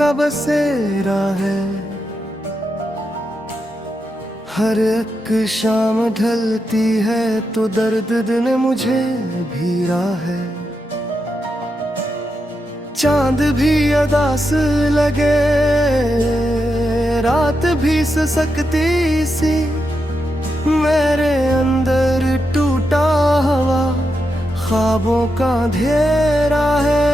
का बसेरा है। हर एक शाम ढलती है तो दर्द दिन मुझे भीरा है। चांद भी अदास लगे, रात भी ससकती सी, मेरे अंदर टूटा हुआ ख्वाबों का अंधेरा है।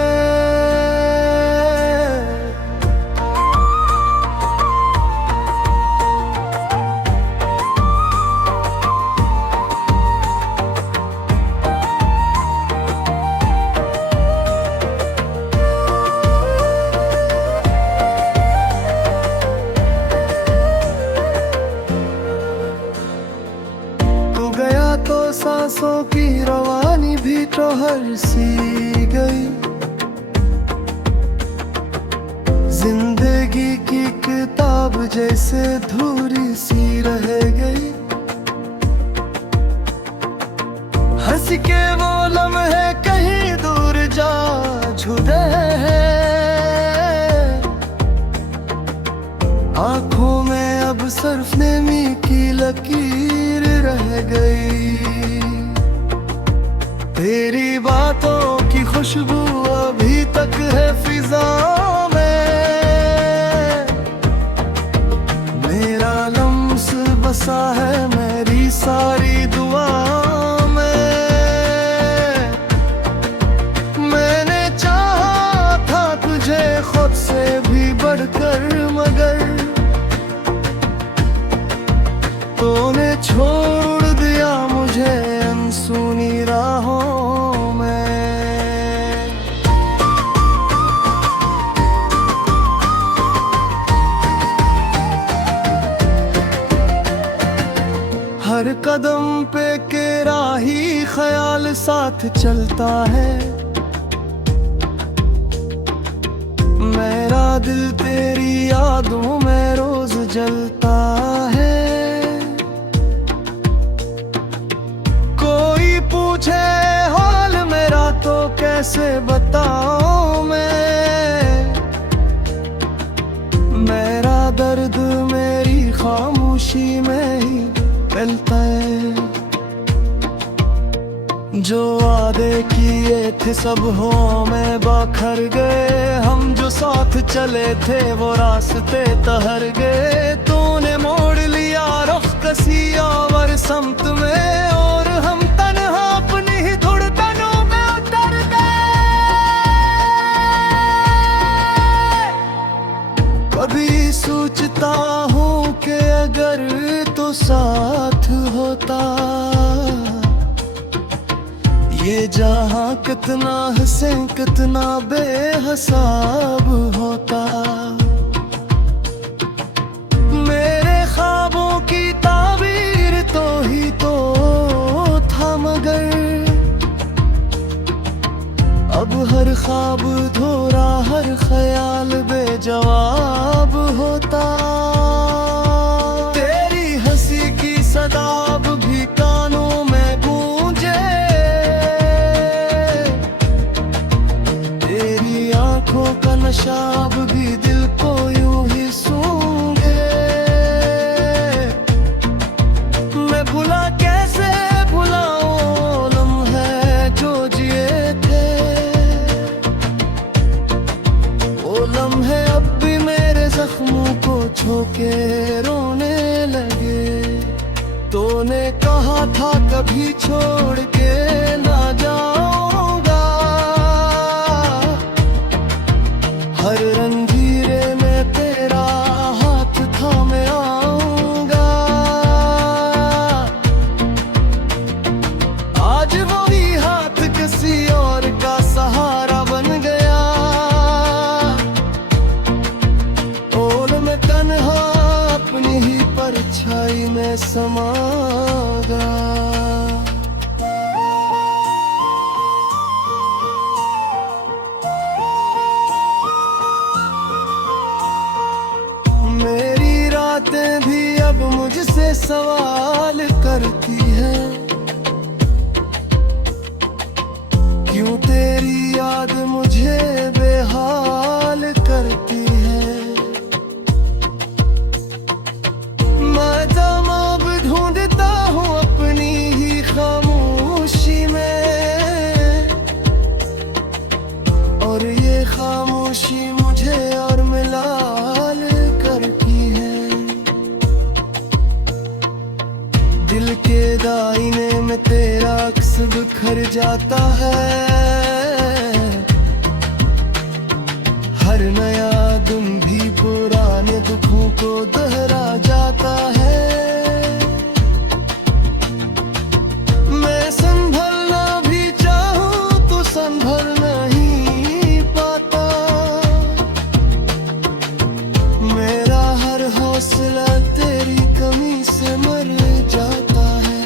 तो सांसों की रवानी भी तो हर सी गई। जिंदगी की किताब जैसे धूरी सी रह गई। हंस के वो लम्हे कहीं दूर जा झुके हैं। आंखों में अब सिर्फ नेमी की लकीर रह गई। तेरी बातों की खुशबू अभी तक है फिजाओं में। मेरा लम्स बसा है मेरी सारी दुआओं में। मैंने चाहा था तुझे खुद से भी बढ़कर, मगर तूने छोड़ दिया मुझे अनसुनी राहों में। हर कदम पे तेरा ही ख्याल साथ चलता है। मेरा दिल तेरी यादों में रोज जलता है। पूछे हाल मेरा तो कैसे बताऊं मैं। मेरा दर्द मेरी खामोशी में ही फैलता है। जो वादे किए थे सब हो में बाखर गए। हम जो साथ चले थे वो रास्ते तहर गए। तूने मोड़ लिया रुख किसी और समत में, और हम तन्हा अपनी ही धुड़कनों में उतर गए। कभी सोचता हूँ कि अगर तो साथ होता, ये जहां कितना हंसे कितना बेहिसाब होता। मेरे ख्वाबों की ताबीर तो ही तो था, मगर अब हर ख्वाब धोरा हर ख्याल बेजवाब होता। तेरी हंसी की सदा भी कानों में गूंजे। तेरी आंखों का नशाब भी दिल को यूं ही सूंघे। मैं भुला कैसे भुलाऊं लम्हे जो जिए थे। वो लम्हे अब भी मेरे जख्मों को छूके रोने लगे। तूने कहा था कभी छोड़ के ना जाऊंगा। हर रंजीरे में तेरा हाथ थामे आऊंगा। आज वही हाथ किसी और का सहारा बन गया। ओल में तन्हा अपनी ही परछाई में समा गया। मेरी रातें भी अब मुझसे सवाल करती है। क्यों तेरी याद मुझे बेहाल करती है। दिल के दायने में तेरा अक्स बिखर जाता है। हर नया दिन भी पुराने दुखों को दोहरा जाता है। मैं संभलना भी चाहूं तो संभल नहीं पाता। मेरा हर हौसला तेरी कमी से मर जाता है।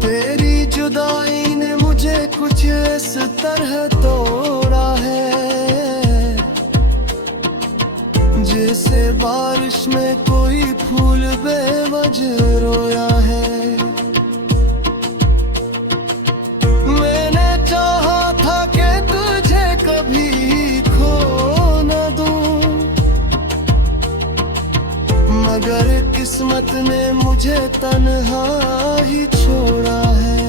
तेरी जुदाई ने मुझे कुछ इस तरह तोड़ा है, जैसे बारिश में कोई फूल बेवजह रोया है। मैंने चाहा था कि तुझे कभी खो न दूं, मगर किस्मत ने मुझे तन्हा ही छोड़ा है।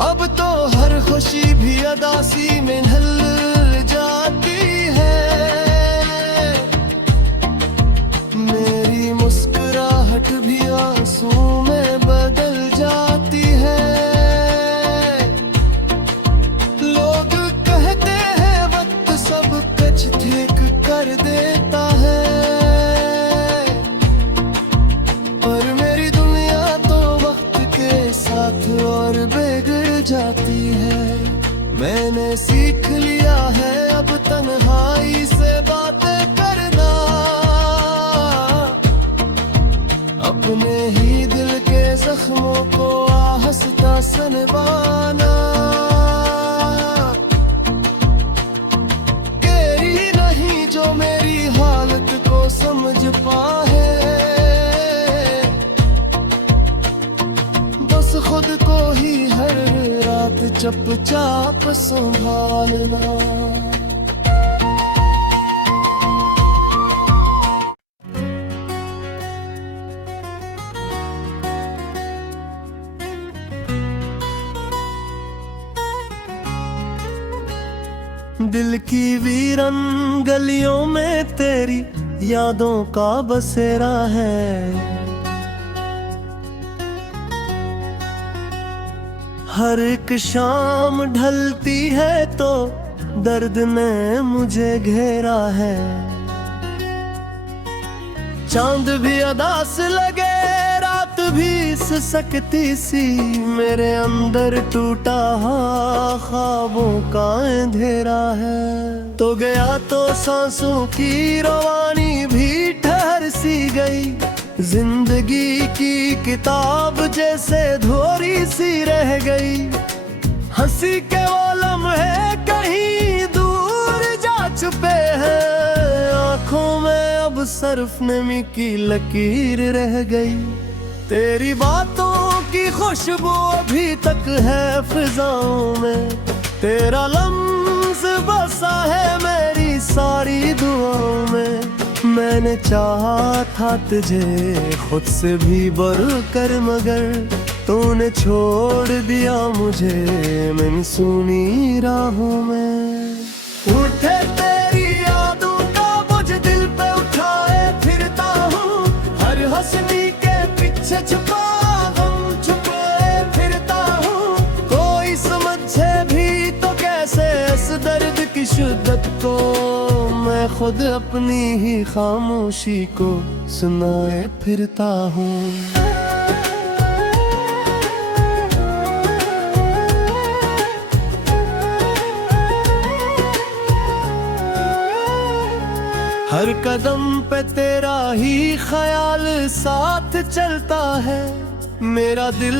अब तो हर खुशी भी अदासी में ढल जाती है। मेरी मुस्कुराहट भी आंसू में बदल जाती है। लोग कहते हैं वक्त सब कुछ ठीक कर देता है, पर मेरी दुनिया तो वक्त के साथ और बिगड़ जाती है। मैंने सीख लिया है अब तन्हाई से बातें करना, अपने ही दिल के जख्मों को आहस्ता सनवाना। तेरी नहीं जो मेरी हालत को समझ पाए, बस खुद को ही हर रात चुपचाप संभालना। दिल की वीरन गलियों में तेरी यादों का बसेरा है। हर एक शाम ढलती है तो दर्द ने मुझे घेरा है। चांद भी अदास लगे रात भी सिसकती सी, मेरे अंदर टूटा ख्वाबों का अंधेरा है। तो गया तो सांसों की रवानी भी ठहर सी गई, जिंदगी की किताब जैसे धोरी सी रह गई। हंसी के वो लम्हे कहीं दूर जा छुपे हैं, आंखों में अब सर्फ नमी की लकीर रह गई। तेरी बातों की खुशबू अभी तक है फिजाओं में, तेरा लम्स बसा है मेरी सारी दुआओं में। मैंने चाहा था तुझे खुद से भी बढ़कर, मगर तूने छोड़ दिया मुझे मनसूनी राहों में। उठे तेरी यादों का बोझ दिल पे उठाए फिरता हूँ, हर हंसनी के पीछे छुपा गम छुपाए फिरता हूँ। कोई समझे भी तो कैसे इस दर्द की शिद्दत को, मैं खुद अपनी ही खामोशी को सुनाए फिरता हूँ। हर कदम पे तेरा ही ख्याल साथ चलता है, मेरा दिल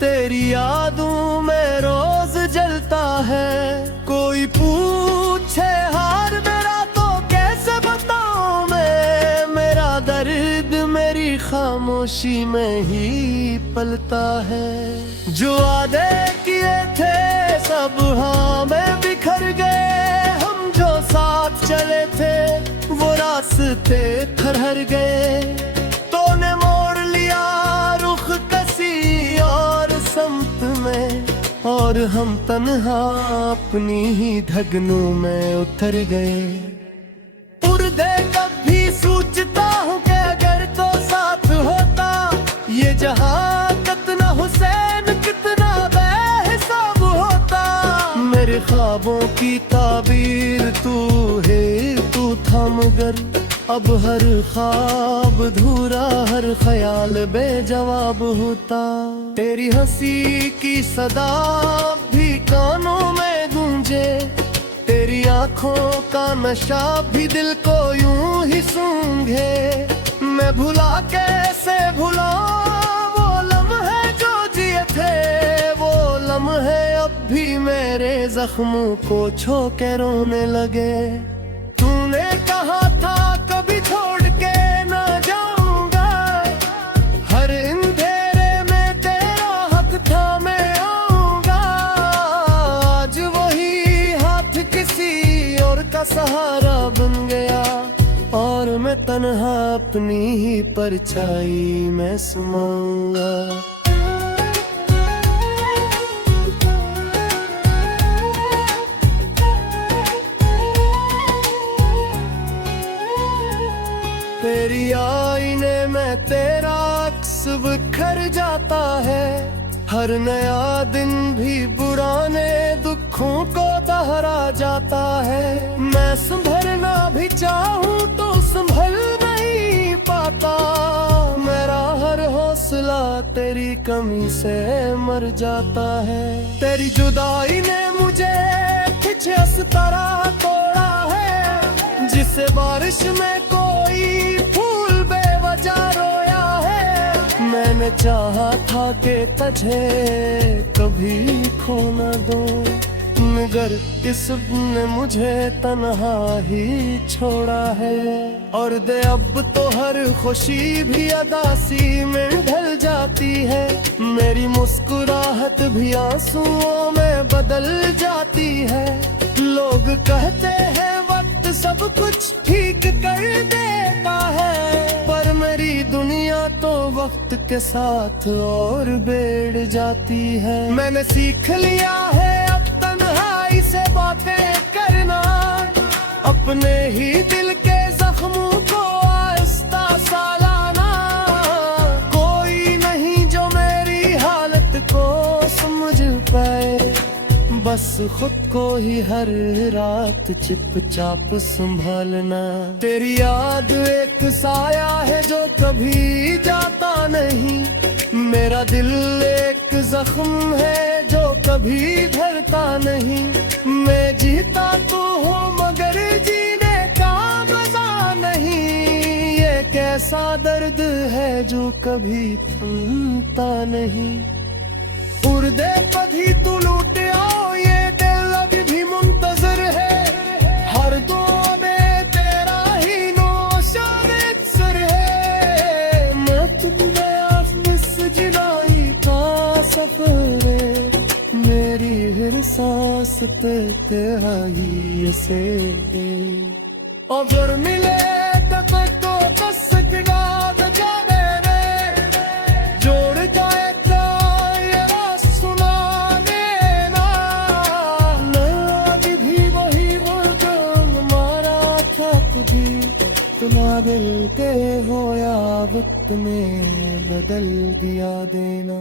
तेरी यादों में रोज जलता है। कोई पूछे हार मेरा तो कैसे बताऊं मैं, मेरा दर्द मेरी खामोशी में ही पलता है। जो वादे किए थे सब हाँ में बिखर गए, हम जो साथ चले थे वो रास्ते ठहर गए। तूने मोड़ लिया रुख कसी और समत में, और हम तन्हा अपनी ही धगनों में उतर गए। उर्दे कभी सोचता हूँ ख्वाबों की ताबीर तू है, तू था मगर अब हर ख्वाब अधूरा, हर ख्याल बेजवाब होता। तेरी हंसी की सदा भी कानों में गूंजे, तेरी आंखों का नशा भी दिल को यूं ही सूंघे। मैं भुला कैसे भुला वो लम्हे जो जिए थे, वो लम्हे अब भी मेरे जख्मों को छू के रोने लगे। तूने कहा था कभी छोड़ के ना जाऊंगा, हर अंधेरे में तेरा हाथ था मैं आऊंगा। आज वही हाथ किसी और का सहारा बन गया, और मैं तन्हा अपनी ही परछाई में समाऊंगा। तेरी आईने में तेरा अक्स बिखर जाता है, हर नया दिन भी पुराने दुखों को दोहरा जाता है। मैं संभलना भी चाहूं तो संभल नहीं पाता, मेरा हर हौसला तेरी कमी से मर जाता है। तेरी जुदाई ने मुझे कुछ इस तरह तोड़ा है, जिसे बारिश में कोई फूल बेवजह रोया है। मैंने चाहा था कि तुझे कभी खो न दूं, मगर इस ने मुझे तन्हा ही छोड़ा है। और दे अब तो हर खुशी भी अदासी में ढल जाती है, मेरी मुस्कुराहट भी आंसुओं में बदल जाती है। लोग कहते हैं वक्त सब कुछ ठीक कर देता है, पर मेरी दुनिया तो वक्त के साथ और बढ़ जाती है। मैंने सीख लिया है अब तन्हाई से बातें करना, अपने ही दिल के जख्मों को आहिस्ता सा लाना। कोई नहीं जो मेरी हालत को समझ पाए, बस खुद को ही हर रात चुपचाप संभालना। तेरी याद एक साया है जो कभी जाता नहीं, मेरा दिल एक जख्म है जो कभी भरता नहीं। मैं जीता तो हूँ मगर जीने का मजा नहीं, ये कैसा दर्द है जो कभी थमता नहीं। उर्दे पधी तू लूट आओ, ये दिल अभी भी मुंतजर है, हर दुआ में तेरा ही नौशान अक्सर है। मैं तुम्हें आफिस जुदाई का सफर है, मेरी हर सांस पे तेहाई से। अगर मिले तो बस किनार जाने रे, जोड़ जाए तुम दिल के हो या वक्त में बदल दिया देना।